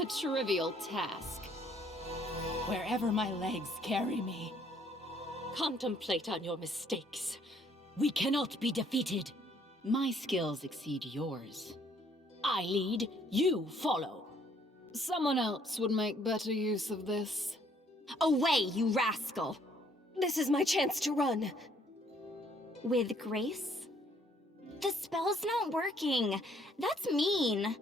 A trivial task. Wherever my legs carry me. Contemplate on your mistakes. We cannot be defeated. My skills exceed yours. I lead, you follow. Someone else would make better use of this. Away, you rascal! This is my chance to run. With grace? The spell's not working. That's mean.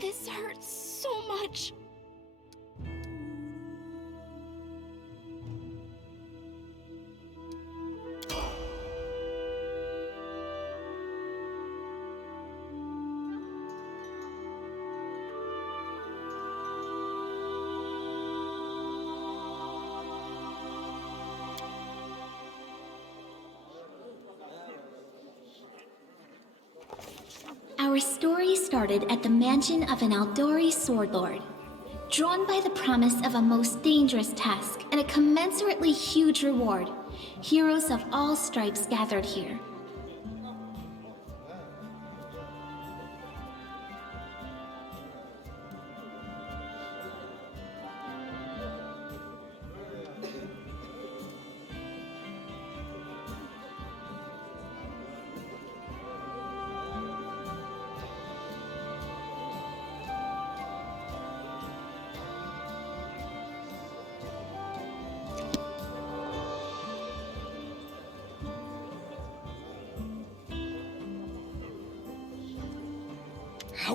This hurts so much. Our story started at the mansion of an Aldori sword lord. Drawn by the promise of a most dangerous task and a commensurately huge reward, heroes of all stripes gathered here.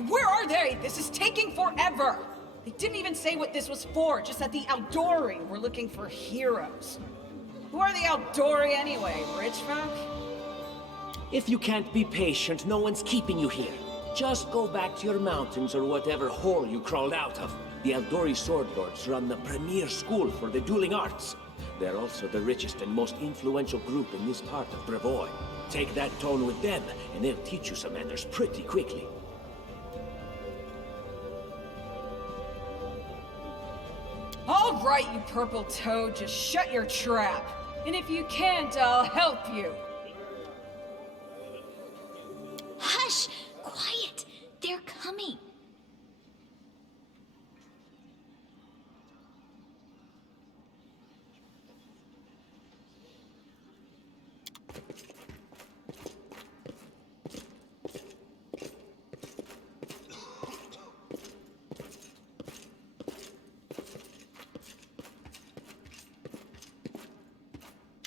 Where are they? This is taking forever! They didn't even say what this was for, just that the Aldori were looking for heroes. Who are the Aldori anyway, rich folk? If you can't be patient, no one's keeping you here. Just go back to your mountains or whatever hole you crawled out of. The Aldori Sword Lords run the premier school for the dueling arts. They're also the richest and most influential group in this part of Brevoy. Take that tone with them, and they'll teach you some manners pretty quickly. All right, you purple toad, just shut your trap. And if you can't, I'll help you. Hush! Quiet! They're coming.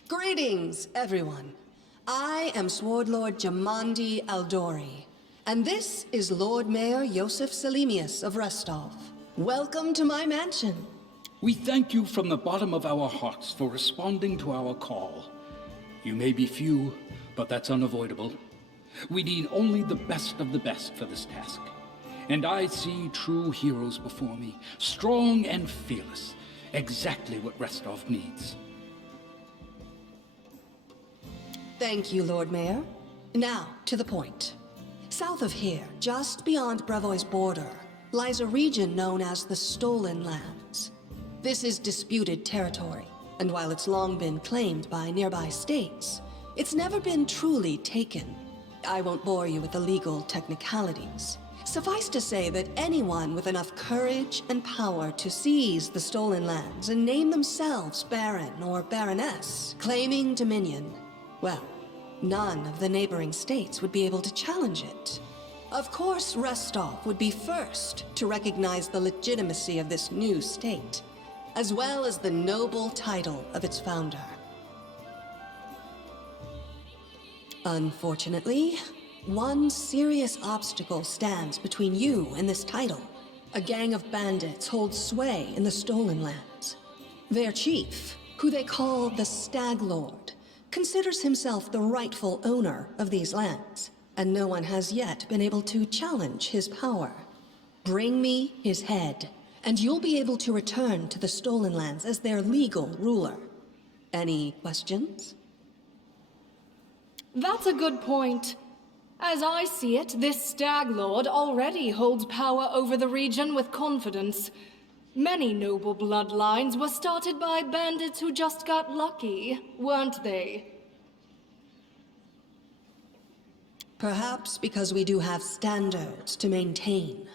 Greetings, everyone. I am Sword Lord Jamandi Aldori, and this is Lord Mayor Yosef Selimius of Restov. Welcome to my mansion. We thank you from the bottom of our hearts for responding to our call. You may be few, but that's unavoidable. We need only the best of the best for this task. And I see true heroes before me, strong and fearless, exactly what Restov needs. Thank you, Lord Mayor. Now, to the point. South of here, just beyond Brevoy's border, lies a region known as the Stolen Lands. This is disputed territory, and while it's long been claimed by nearby states, it's never been truly taken. I won't bore you with the legal technicalities. Suffice to say that anyone with enough courage and power to seize the stolen lands and name themselves Baron or Baroness, claiming dominion, well, none of the neighboring states would be able to challenge it. Of course, Restov would be first to recognize the legitimacy of this new state, as well as the noble title of its founder. Unfortunately, one serious obstacle stands between you and this title. A gang of bandits holds sway in the Stolen Lands. Their chief, who they call the Stag Lord, considers himself the rightful owner of these lands, and no one has yet been able to challenge his power. Bring me his head, and you'll be able to return to the Stolen Lands as their legal ruler. Any questions? That's a good point. As I see it, this Stag Lord already holds power over the region with confidence. Many noble bloodlines were started by bandits who just got lucky, weren't they? Perhaps because we do have standards to maintain.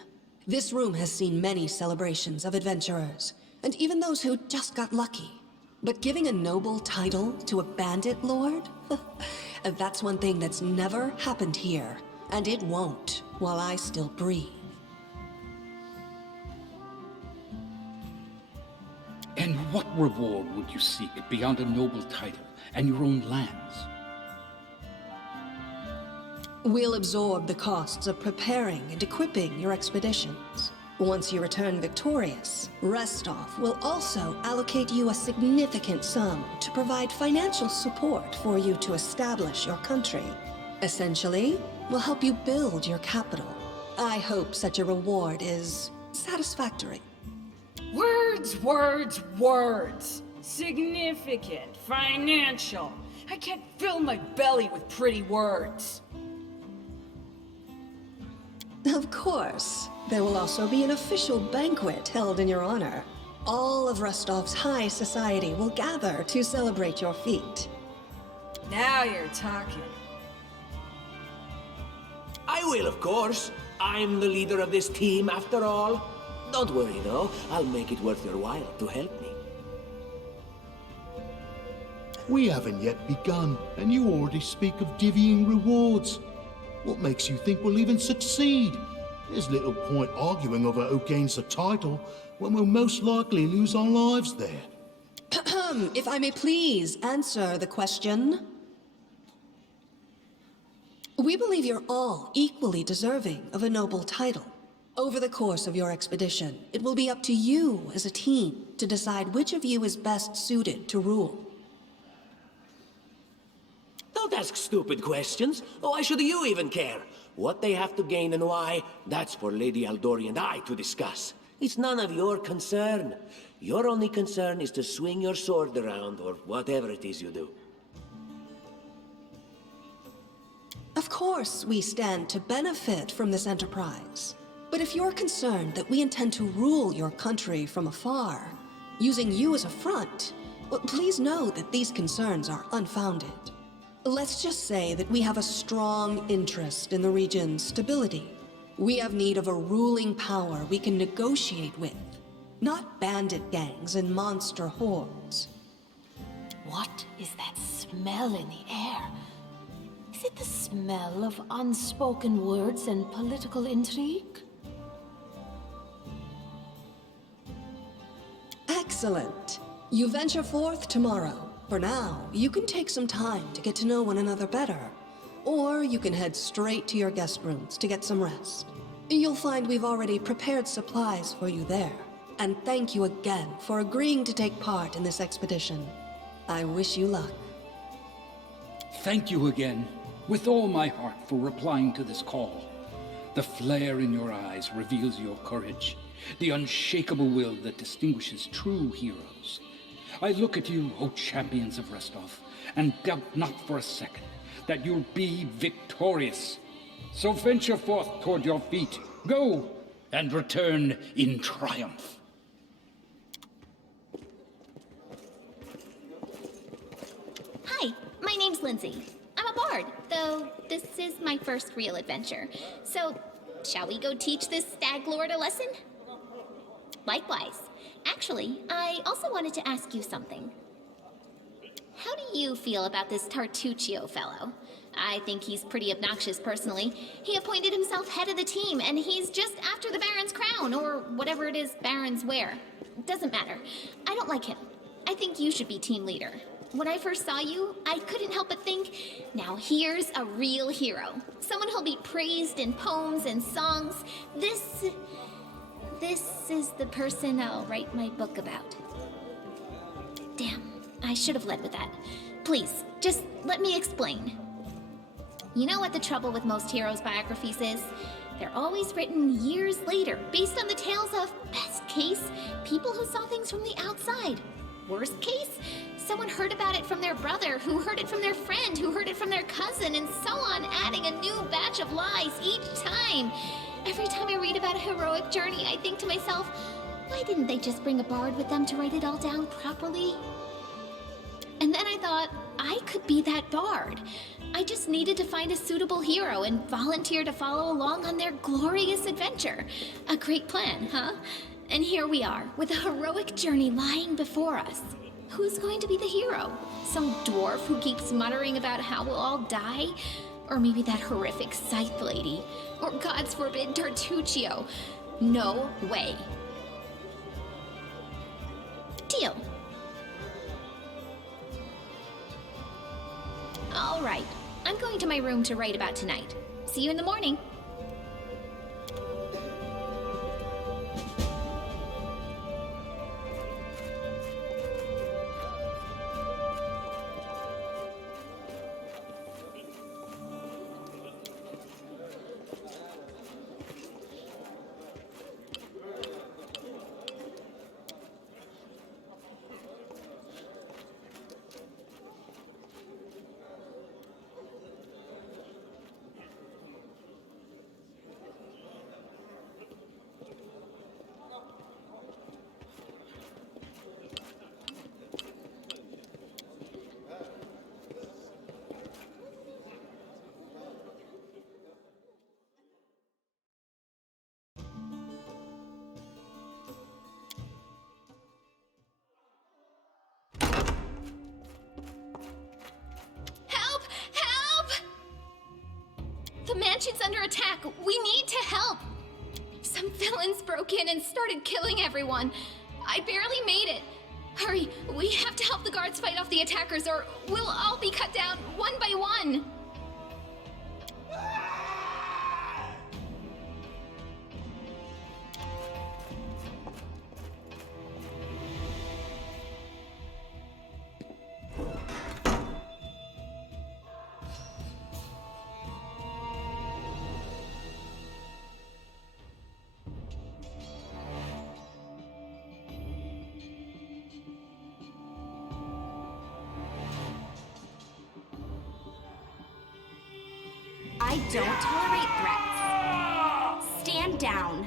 This room has seen many celebrations of adventurers, and even those who just got lucky. But giving a noble title to a bandit lord? That's one thing that's never happened here, and it won't while I still breathe. And what reward would you seek beyond a noble title and your own lands? We'll absorb the costs of preparing and equipping your expeditions. Once you return victorious, Restov will also allocate you a significant sum to provide financial support for you to establish your country. Essentially, we'll help you build your capital. I hope such a reward is satisfactory. Words, words, words. Significant, financial. I can't fill my belly with pretty words. Of course. There will also be an official banquet held in your honor. All of Rostov's high society will gather to celebrate your feat. Now you're talking. I will, of course. I'm the leader of this team, after all. Don't worry, though. I'll make it worth your while to help me. We haven't yet begun, and you already speak of divvying rewards. What makes you think we'll even succeed? There's little point arguing over who gains the title when we'll most likely lose our lives there. If I may please answer the question. We believe you're all equally deserving of a noble title. Over the course of your expedition, it will be up to you as a team to decide which of you is best suited to rule. Don't ask stupid questions. Why should you even care? What they have to gain and why, that's for Lady Aldori and I to discuss. It's none of your concern. Your only concern is to swing your sword around, or whatever it is you do. Of course, we stand to benefit from this enterprise. But if you're concerned that we intend to rule your country from afar, using you as a front, well, please know that these concerns are unfounded. Let's just say that we have a strong interest in the region's stability. We have need of a ruling power we can negotiate with, not bandit gangs and monster hordes. What is that smell in the air? Is it the smell of unspoken words and political intrigue? Excellent. You venture forth tomorrow. For now, you can take some time to get to know one another better. Or you can head straight to your guest rooms to get some rest. You'll find we've already prepared supplies for you there. And thank you again for agreeing to take part in this expedition. I wish you luck. Thank you again, with all my heart, for replying to this call. The flare in your eyes reveals your courage, the unshakable will that distinguishes true heroes. I look at you, O champions of Restov, and doubt not for a second that you'll be victorious. So venture forth toward your feet. Go, and return in triumph. Hi, my name's Lindsay. I'm a bard, though this is my first real adventure. So, shall we go teach this stag lord a lesson? Likewise. Actually, I also wanted to ask you something. How do you feel about this Tartuccio fellow? I think he's pretty obnoxious personally. He appointed himself head of the team, and he's just after the Baron's crown, or whatever it is barons wear. Doesn't matter. I don't like him. I think you should be team leader. When I first saw you, I couldn't help but think, now here's a real hero. Someone who'll be praised in poems and songs. This is the person I'll write my book about. Damn, I should have led with that. Please, just let me explain. You know what the trouble with most heroes' biographies is? They're always written years later, based on the tales of, best case, people who saw things from the outside. Worst case, someone heard about it from their brother, who heard it from their friend, who heard it from their cousin, and so on, adding a new batch of lies each time. Every time I read about a heroic journey, I think to myself, why didn't they just bring a bard with them to write it all down properly? And then I thought, I could be that bard. I just needed to find a suitable hero and volunteer to follow along on their glorious adventure. A great plan, huh? And here we are, with a heroic journey lying before us. Who's going to be the hero? Some dwarf who keeps muttering about how we'll all die? Or maybe that horrific scythe lady? Or gods forbid, Tartuccio? No way. Deal. All right. I'm going to my room to write about tonight. See you in the morning. The mansion's under attack. We need to help. Some villains broke in and started killing everyone. I barely made it. Hurry, we have to help the guards fight off the attackers or we'll all be cut down one by one. I don't tolerate threats. Stand down.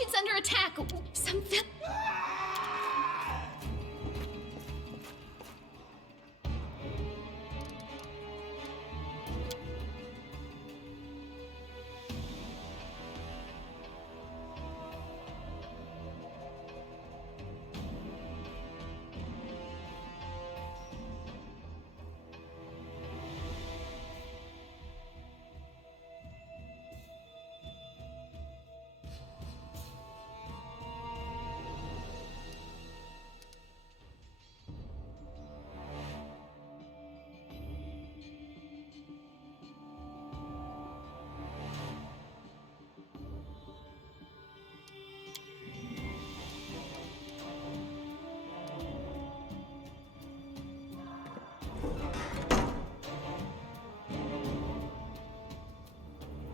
mansion's under attack. Some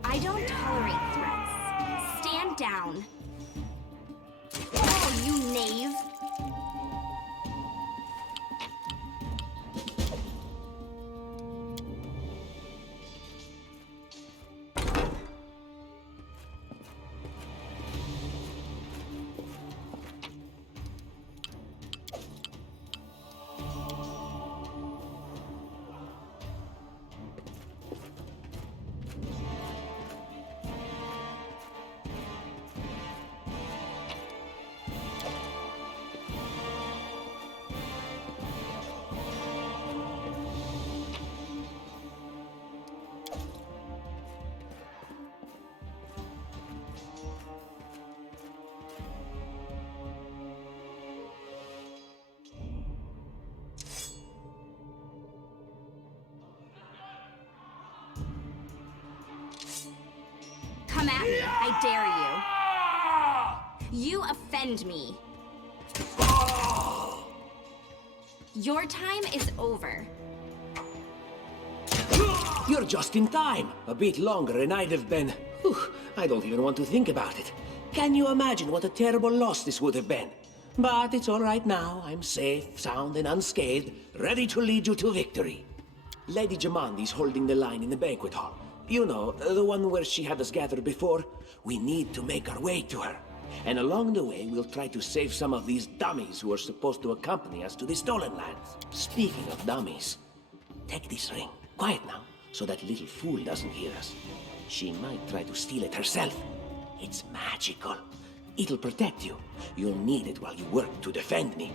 I don't tolerate threats. Stand down. Oh, you knave. Come at me, I dare you. You offend me. Your time is over. You're just in time. A bit longer and I'd have been... Whew, I don't even want to think about it. Can you imagine what a terrible loss this would have been? But it's all right now. I'm safe, sound, and unscathed, ready to lead you to victory. Lady Jamandi's holding the line in the banquet hall. You know, the one where she had us gathered before. We need to make our way to her. And along the way, we'll try to save some of these dummies who are supposed to accompany us to the Stolen Lands. Speaking of dummies, take this ring. Quiet now, so that little fool doesn't hear us. She might try to steal it herself. It's magical. It'll protect you. You'll need it while you work to defend me.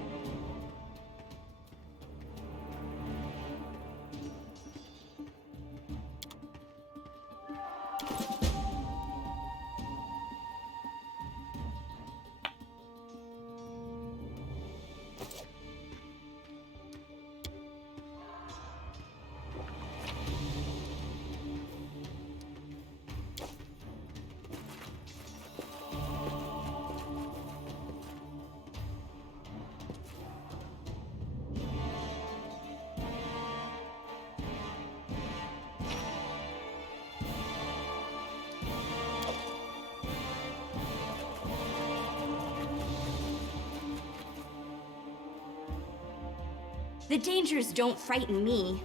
The dangers don't frighten me.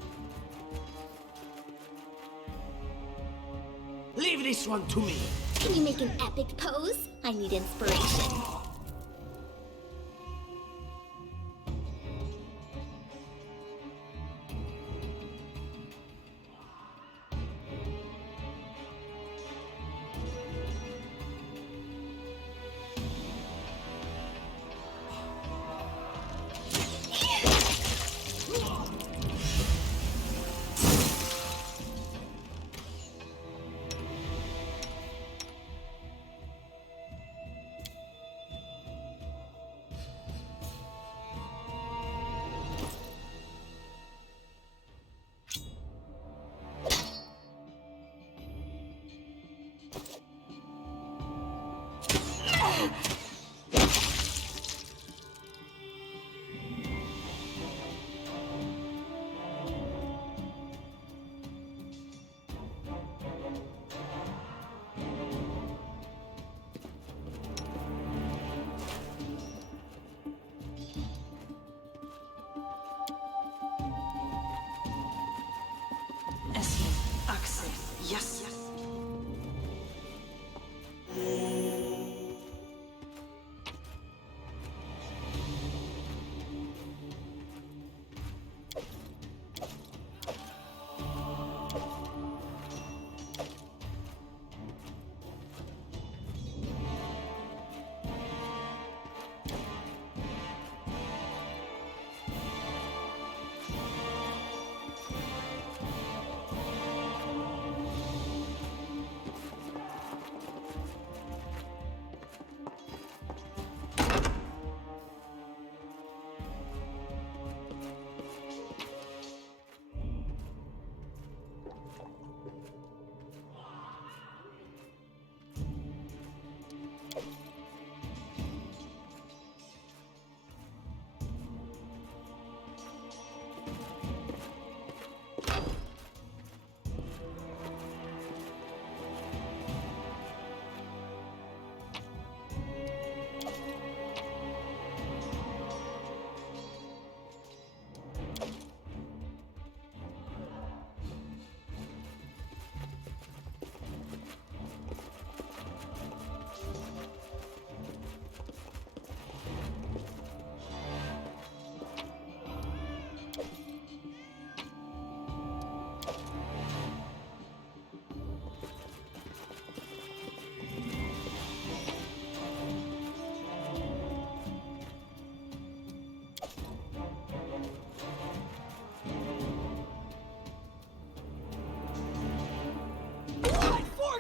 Leave this one to me. Can you make an epic pose? I need inspiration.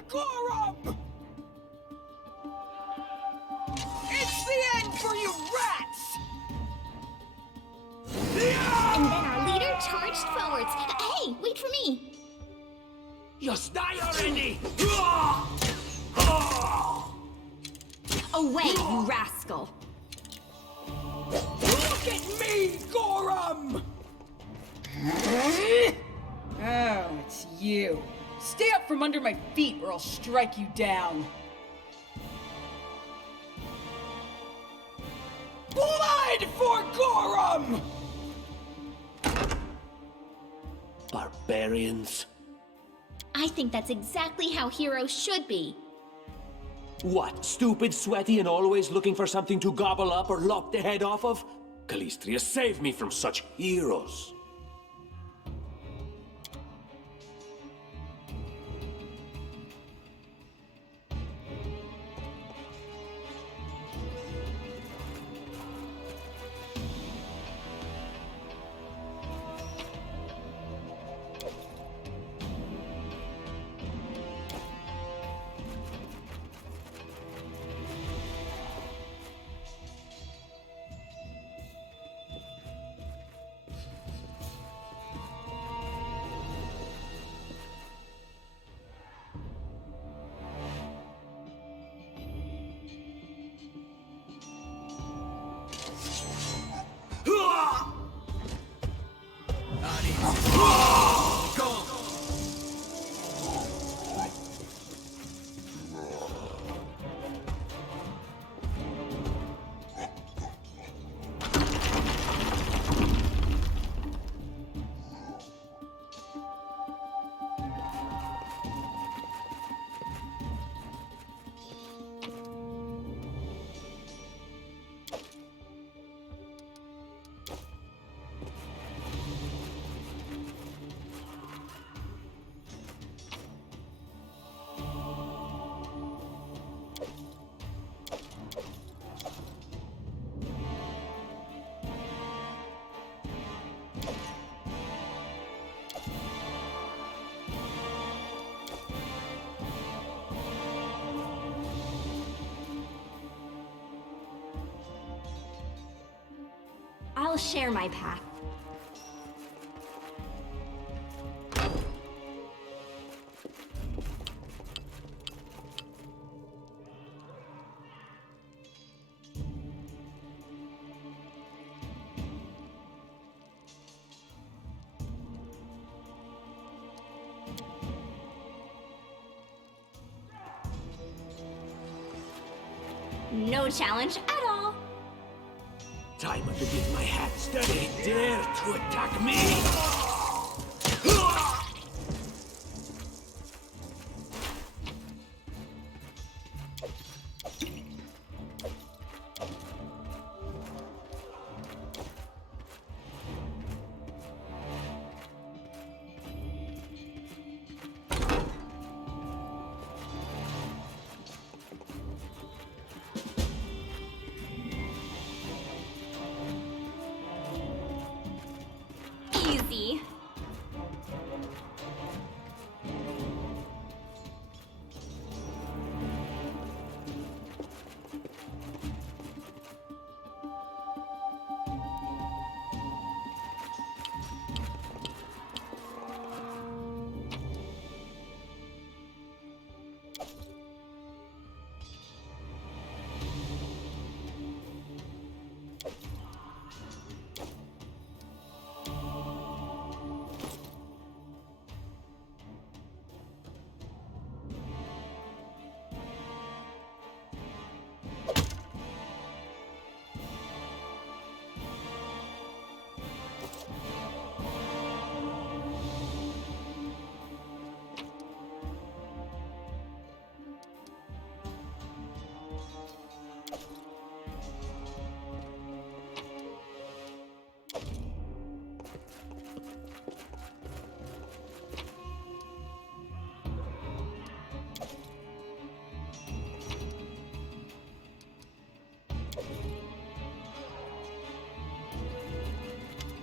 Gorum! It's the end for you rats! And then our leader charged forwards. Hey, wait for me! Just die already! Away, you rascal! Look at me, Gorum! Oh, it's you. Stay up from under my feet or I'll strike you down. Blood for Gorum! Barbarians. I think that's exactly how heroes should be. What, stupid, sweaty, and always looking for something to gobble up or lop the head off of? Calistria, save me from such heroes. I'll share my path. No challenge at all. Time to get my hands dirty. Dare to attack me! Easy.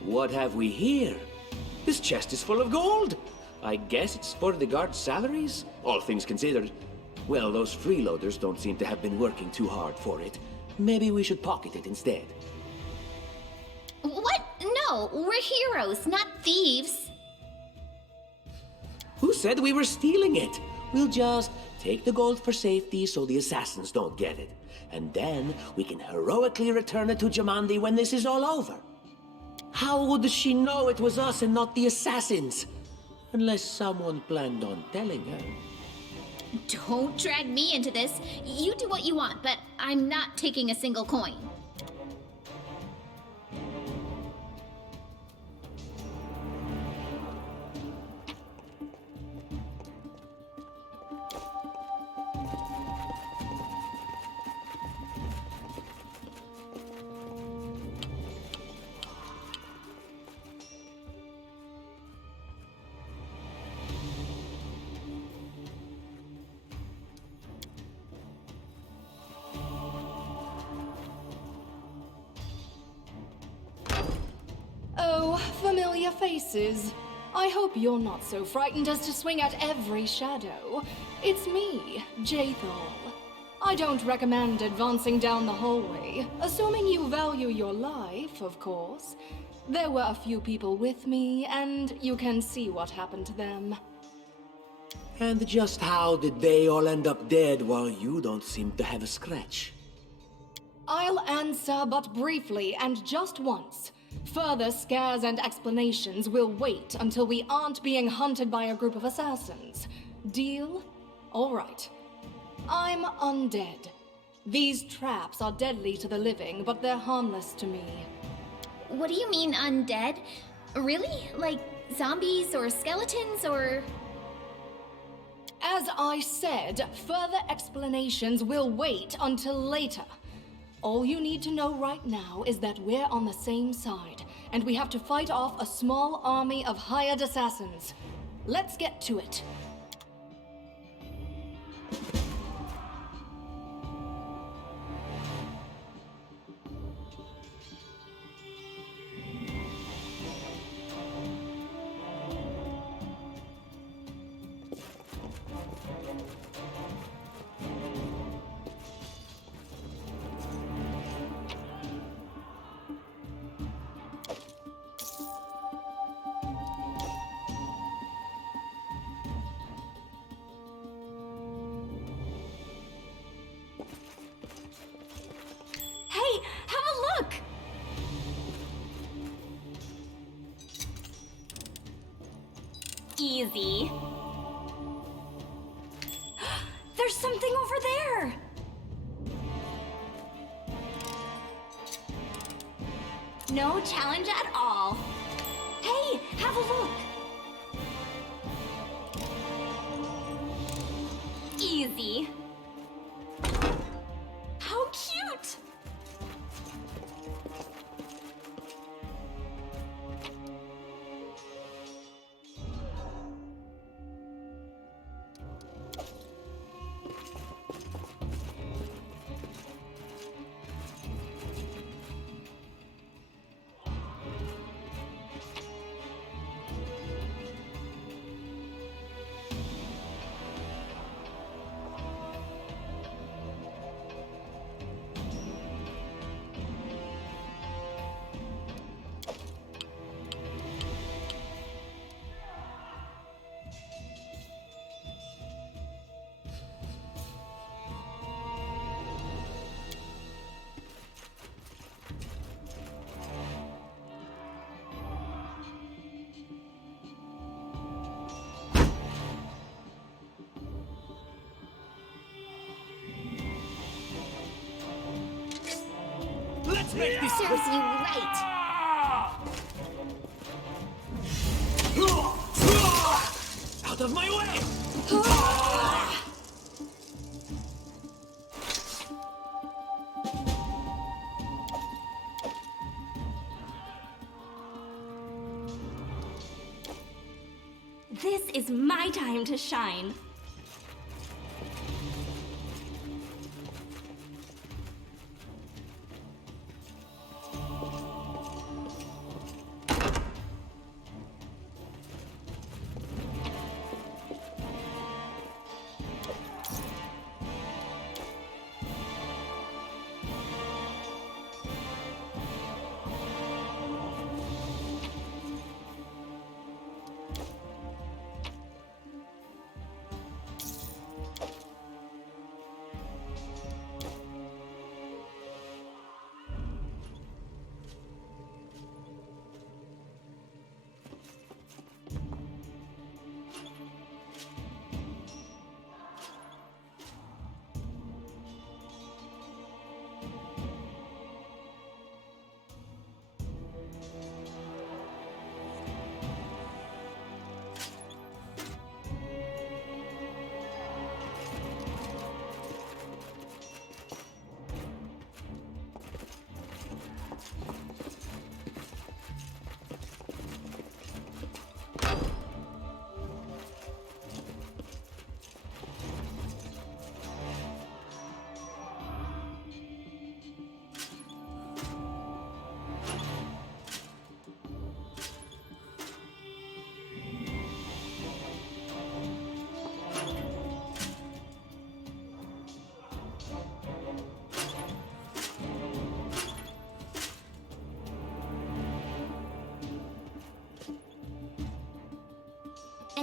What have we here? This chest is full of gold. I guess it's for the guards' salaries. all things considered. Well, those freeloaders don't seem to have been working too hard for it. Maybe we should pocket it instead. What? No, we're heroes, not thieves. Who said we were stealing it? We'll just take the gold for safety so the assassins don't get it. And then we can heroically return it to Jamandi when this is all over. How would she know it was us and not the assassins? Unless someone planned on telling her. Don't drag me into this. You do what you want, but I'm not taking a single coin. Oh, familiar faces. I hope you're not so frightened as to swing at every shadow. It's me, Jaethal. I don't recommend advancing down the hallway, assuming you value your life, of course. There were a few people with me, and you can see what happened to them. And just how did they all end up dead while you don't seem to have a scratch? I'll answer but briefly and just once. Further scares and explanations will wait until we aren't being hunted by a group of assassins. Deal? All right. I'm undead. These traps are deadly to the living, but they're harmless to me. What do you mean undead? Really? Like zombies or skeletons or... As I said, further explanations will wait until later. All you need to know right now is that we're on the same side, and we have to fight off a small army of hired assassins. Let's get to it. Hey, have a look! Easy. There's something over there! No challenge at all. Hey, have a look! Easy. How cute! Let's make this Serves you right. out of my way! This is my time to shine.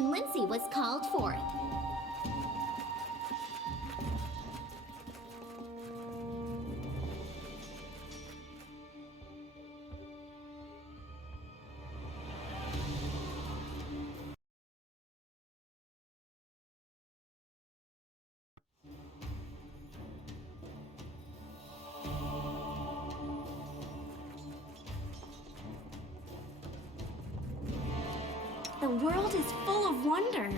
and Lindsay was called forth. The world is full of wonder.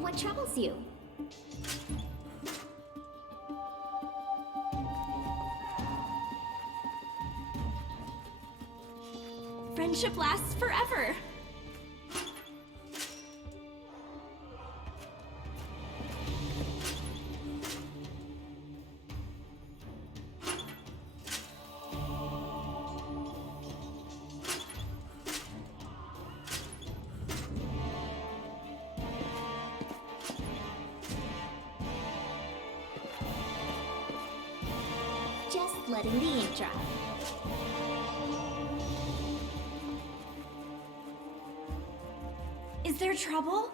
What troubles you? Friendship lasts forever. Just letting the ink dry. Is there trouble?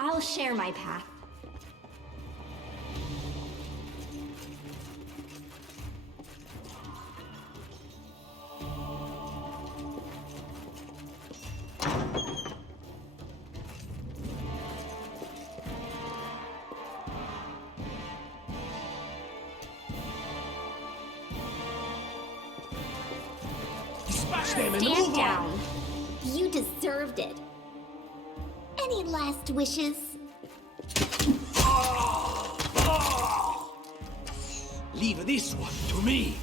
I'll share my path. Smash them and Stand move down. on! You deserved it. Any last wishes? Leave this one to me!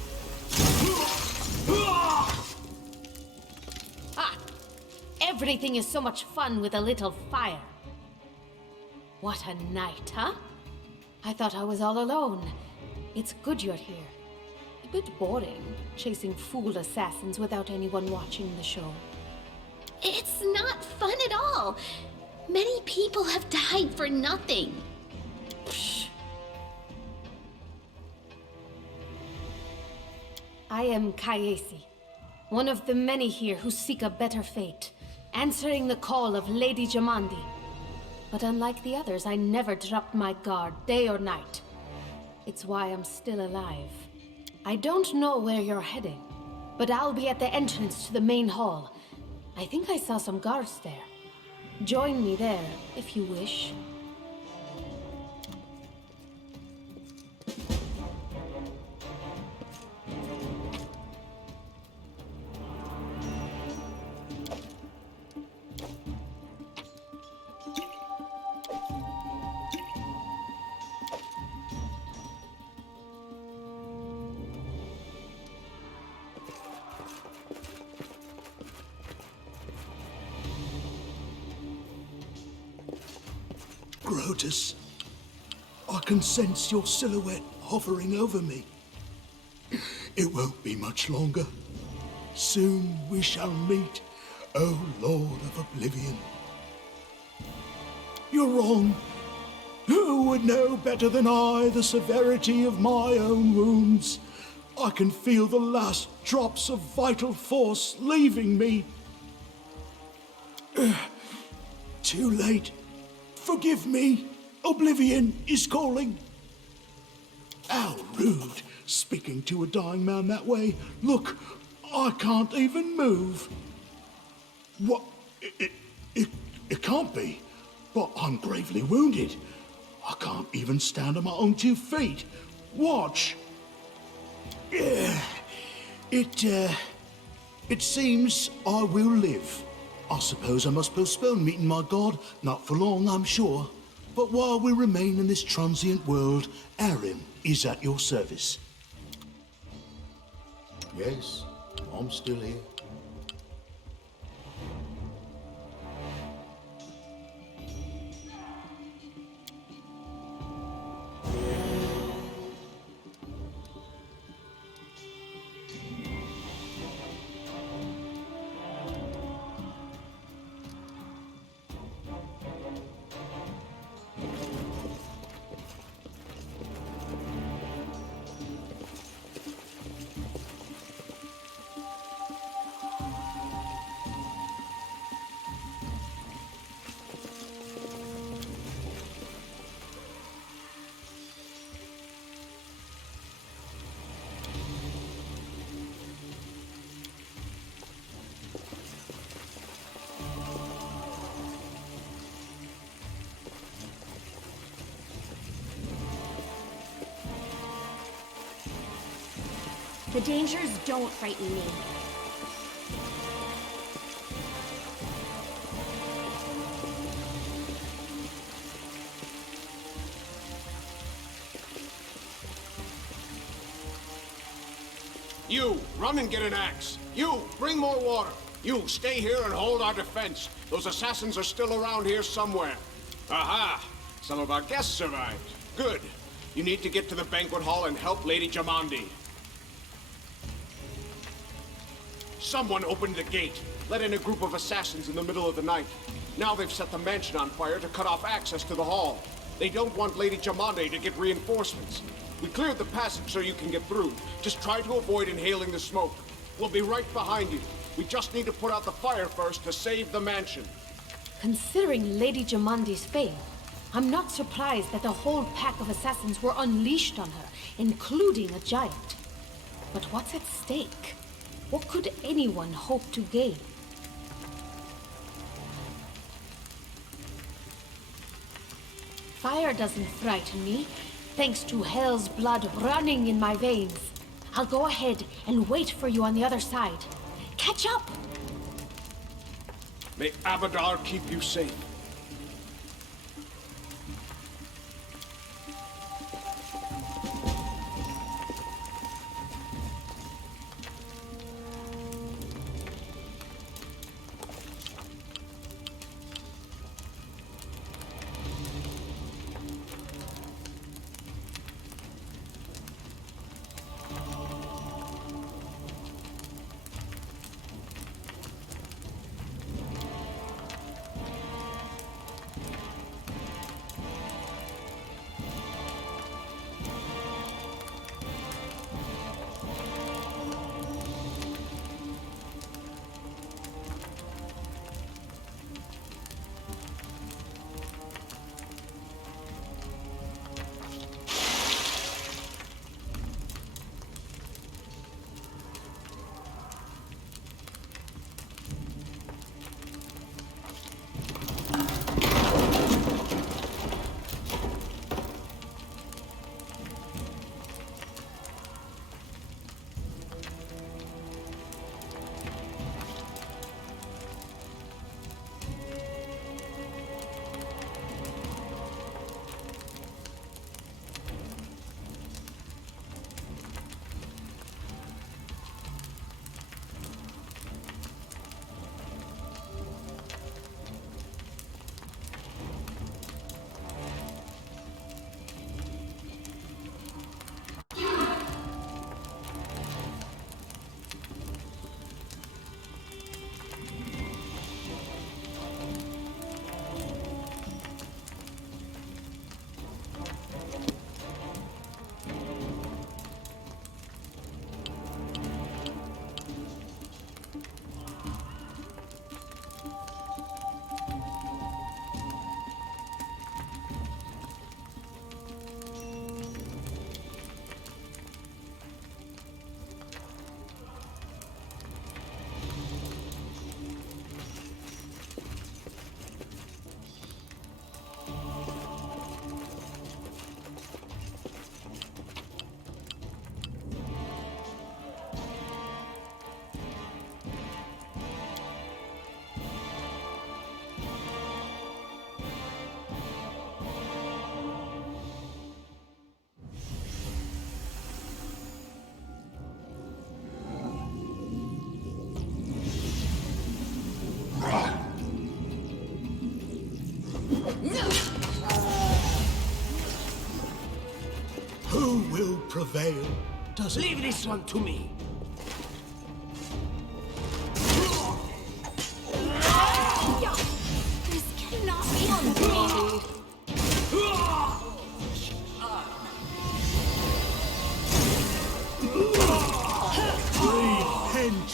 Ah! Everything is so much fun with a little fire. What a night, huh? I thought I was all alone. It's good you're here. A bit boring, chasing fool assassins without anyone watching the show. It's not fun at all. all. Many people have died for nothing. I am Kayesi, one of the many here who seek a better fate, answering the call of Lady Jamandi. But unlike the others, I never dropped my guard, day or night. It's why I'm still alive. I don't know where you're heading, but I'll be at the entrance to the main hall. I think I saw some guards there. Join me there, if you wish. Grotus, I can sense your silhouette hovering over me. It won't be much longer. Soon we shall meet, O Lord of Oblivion. You're wrong. Who would know better than I the severity of my own wounds? I can feel the last drops of vital force leaving me. Too late. Forgive me. Oblivion is calling. How rude, speaking to a dying man that way. Look, I can't even move. What? It can't be. But I'm gravely wounded. I can't even stand on my own 2 feet. Watch. It seems I will live. I suppose I must postpone meeting my god, not for long, I'm sure. But while we remain in this transient world, Arim is at your service. Yes, I'm still here. The dangers don't frighten me. You, run and get an axe. You, bring more water. You, stay here and hold our defense. Those assassins are still around here somewhere. Aha! Some of our guests survived. Good. You need to get to the banquet hall and help Lady Jamandi. Someone opened the gate, let in a group of assassins in the middle of the night. Now they've set the mansion on fire to cut off access to the hall. They don't want Lady Jamandi to get reinforcements. We cleared the passage so you can get through. Just try to avoid inhaling the smoke. We'll be right behind you. We just need to put out the fire first to save the mansion. Considering Lady Jamandi's fame, I'm not surprised that the whole pack of assassins were unleashed on her, including a giant. But what's at stake? What could anyone hope to gain? Fire doesn't frighten me, thanks to hell's blood running in my veins. I'll go ahead and wait for you on the other side. Catch up! May Abadar keep you safe. Your will prevail, does it? Leave this one to me. This cannot be happening. Repent!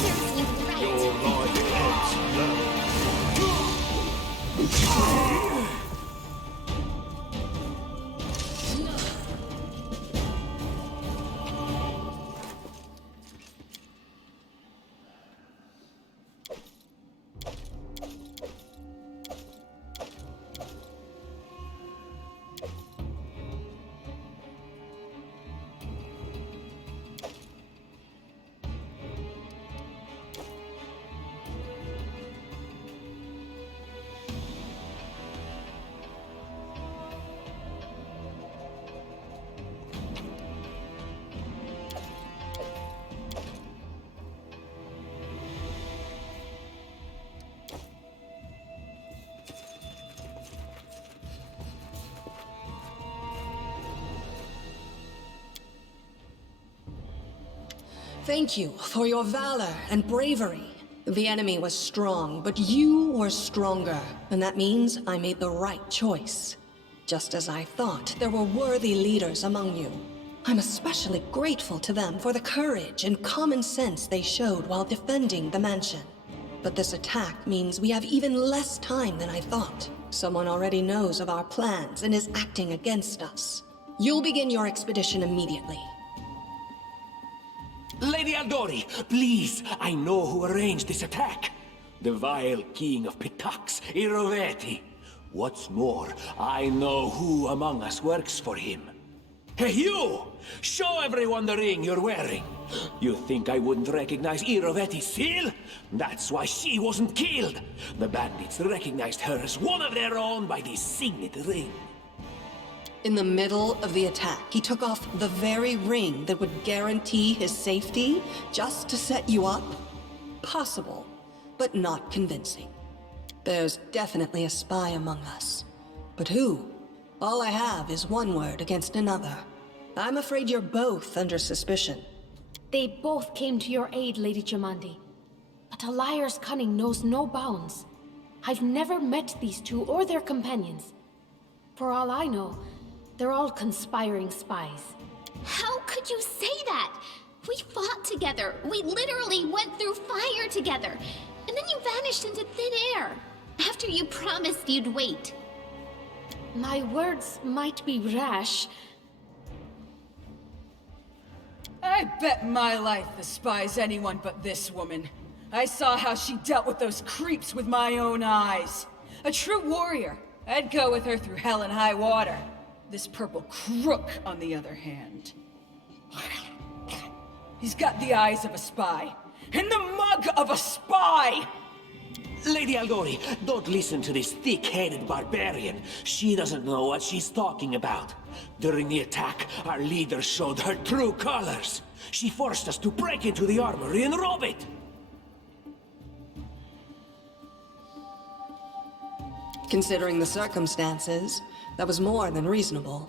Serves you right. Your life ebbs low. Thank you for your valor and bravery. The enemy was strong, but you were stronger, and that means I made the right choice. Just as I thought, there were worthy leaders among you. I'm especially grateful to them for the courage and common sense they showed while defending the mansion. But this attack means we have even less time than I thought. Someone already knows of our plans and is acting against us. You'll begin your expedition immediately. Lady Aldori, please, I know who arranged this attack. The vile king of Pitax, Iroveti. What's more, I know who among us works for him. Hey, you! Show everyone the ring you're wearing. You think I wouldn't recognize Iroveti's seal? That's why she wasn't killed. The bandits recognized her as one of their own by this signet ring. In the middle of the attack, he took off the very ring that would guarantee his safety just to set you up? Possible, but not convincing. There's definitely a spy among us. But who? All I have is one word against another. I'm afraid you're both under suspicion. They both came to your aid, Lady Jamandi. But a liar's cunning knows no bounds. I've never met these two or their companions. For all I know, they're all conspiring spies. How could you say that? We fought together. We literally went through fire together. And then you vanished into thin air. After you promised you'd wait. My words might be rash. I bet my life the spies anyone but this woman. I saw how she dealt with those creeps with my own eyes. A true warrior. I'd go with her through hell and high water. This purple crook, on the other hand. He's got the eyes of a spy, and the mug of a spy! Lady Aldori, don't listen to this thick-headed barbarian. She doesn't know what she's talking about. During the attack, our leader showed her true colors. She forced us to break into the armory and rob it. Considering the circumstances, that was more than reasonable.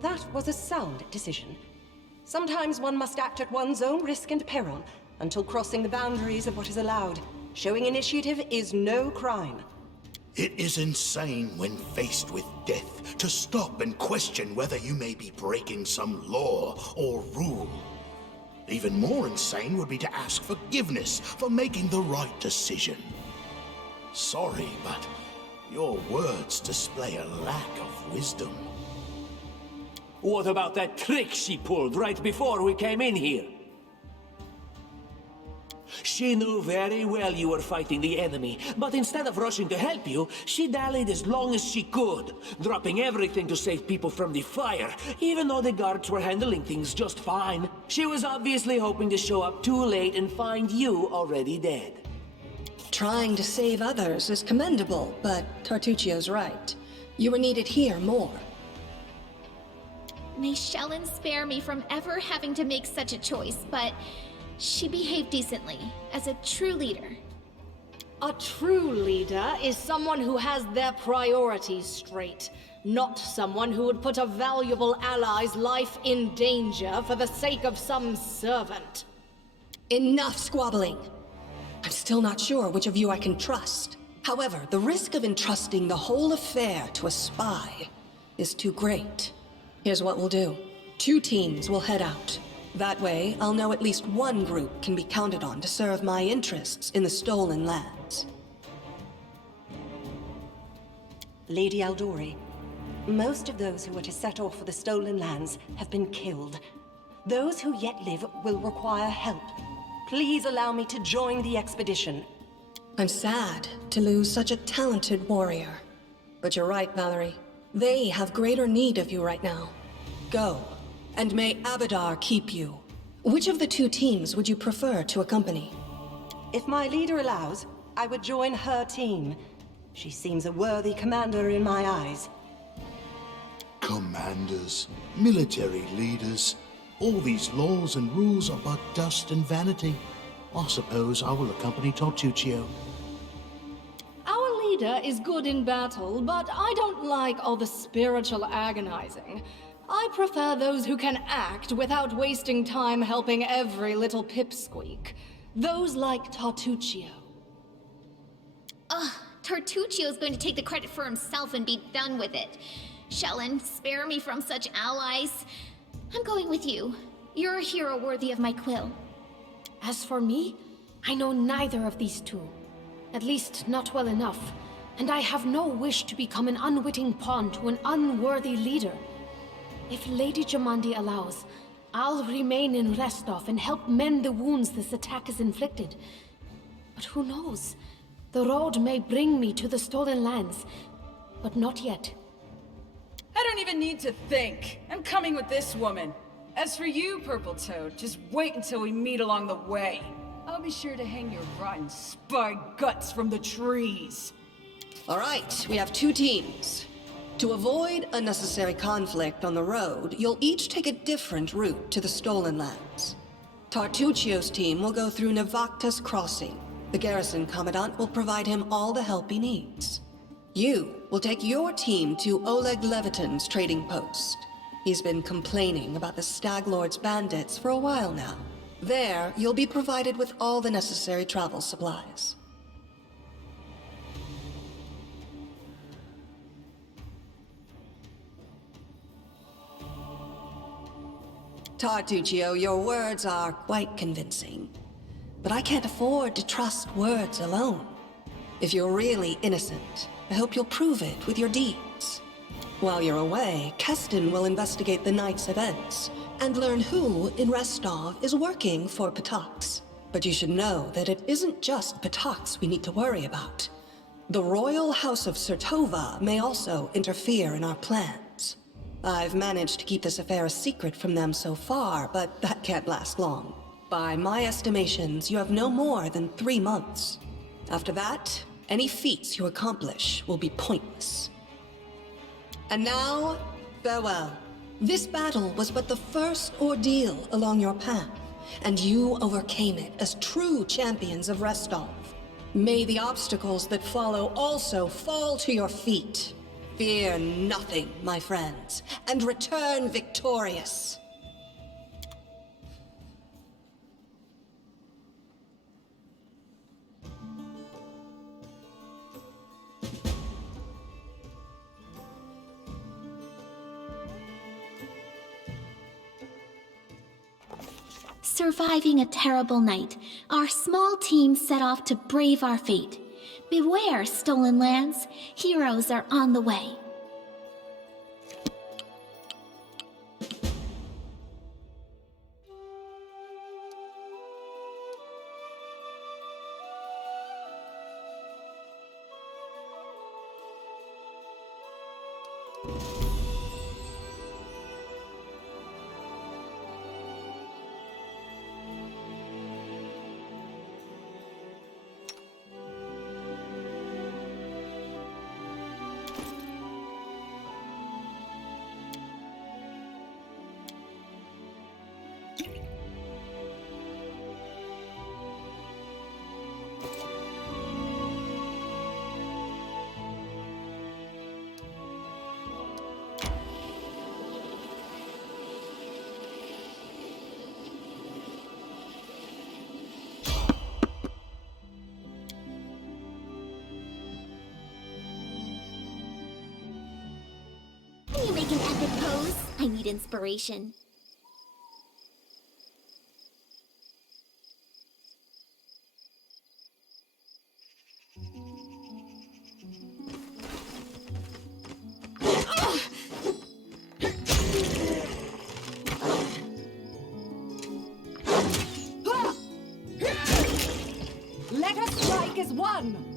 That was a sound decision. Sometimes one must act at one's own risk and peril, until crossing the boundaries of what is allowed. Showing initiative is no crime. It is insane when faced with death to stop and question whether you may be breaking some law or rule. Even more insane would be to ask forgiveness for making the right decision. Sorry, but your words display a lack of wisdom. What about that trick she pulled right before we came in here? She knew very well you were fighting the enemy, but instead of rushing to help you, she dallied as long as she could, dropping everything to save people from the fire, even though the guards were handling things just fine. She was obviously hoping to show up too late and find you already dead. Trying to save others is commendable, but Tartuccio's right. You were needed here more. May Shellen spare me from ever having to make such a choice, but she behaved decently, as a true leader. A true leader is someone who has their priorities straight, not someone who would put a valuable ally's life in danger for the sake of some servant. Enough squabbling. I'm still not sure which of you I can trust. However, the risk of entrusting the whole affair to a spy is too great. Here's what we'll do. 2 teams will head out. That way, I'll know at least one group can be counted on to serve my interests in the stolen lands. Lady Aldori, most of those who were to set off for the stolen lands have been killed. Those who yet live will require help. Please allow me to join the expedition. I'm sad to lose such a talented warrior. But you're right, Valerie. They have greater need of you right now. Go, and may Abadar keep you. Which of the 2 teams would you prefer to accompany? If my leader allows, I would join her team. She seems a worthy commander in my eyes. Commanders, military leaders, all these laws and rules are but dust and vanity. I suppose I will accompany Tartuccio. Our leader is good in battle, but I don't like all the spiritual agonizing. I prefer those who can act without wasting time helping every little pipsqueak. Those like Tartuccio. Ugh, Tartuccio's going to take the credit for himself and be done with it. Shellen, spare me from such allies. I'm going with you. You're a hero worthy of my quill. As for me, I know neither of these 2. At least not well enough. And I have no wish to become an unwitting pawn to an unworthy leader. If Lady Jamandi allows, I'll remain in Restov and help mend the wounds this attack has inflicted. But who knows? The road may bring me to the stolen lands, but not yet. I don't even need to think. I'm coming with this woman. As for you, Purple Toad, just wait until we meet along the way. I'll be sure to hang your rotten spy guts from the trees. All right, we have 2 teams. To avoid unnecessary conflict on the road, you'll each take a different route to the stolen lands. Tartuccio's team will go through Navacta's crossing. The garrison commandant will provide him all the help he needs. You will take your team to Oleg Leviton's trading post. He's been complaining about the Stag Lord's bandits for a while now. There, you'll be provided with all the necessary travel supplies. Tartuccio, your words are quite convincing. But I can't afford to trust words alone. If you're really innocent, I hope you'll prove it with your deeds. While you're away, Keston will investigate the night's events and learn who in Restov is working for Patox. But you should know that it isn't just Patox we need to worry about. The Royal House of Sertova may also interfere in our plans. I've managed to keep this affair a secret from them so far, but that can't last long. By my estimations, you have no more than 3 months. After that, any feats you accomplish will be pointless. And now, farewell. This battle was but the first ordeal along your path, and you overcame it as true champions of Restov. May the obstacles that follow also fall to your feet. Fear nothing, my friends, and return victorious. Surviving a terrible night, our small team set off to brave our fate. Beware, stolen lands. Heroes are on the way. need inspiration. Let us strike as one!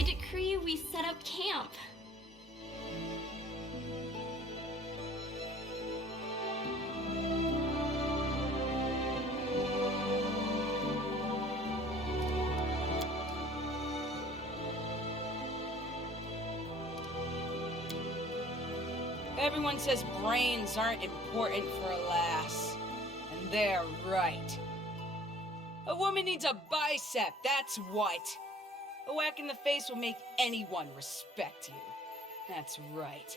I decree we set up camp. Everyone says brains aren't important for a lass. And they're right. A woman needs a bicep, that's what. A whack in the face will make anyone respect you. That's right.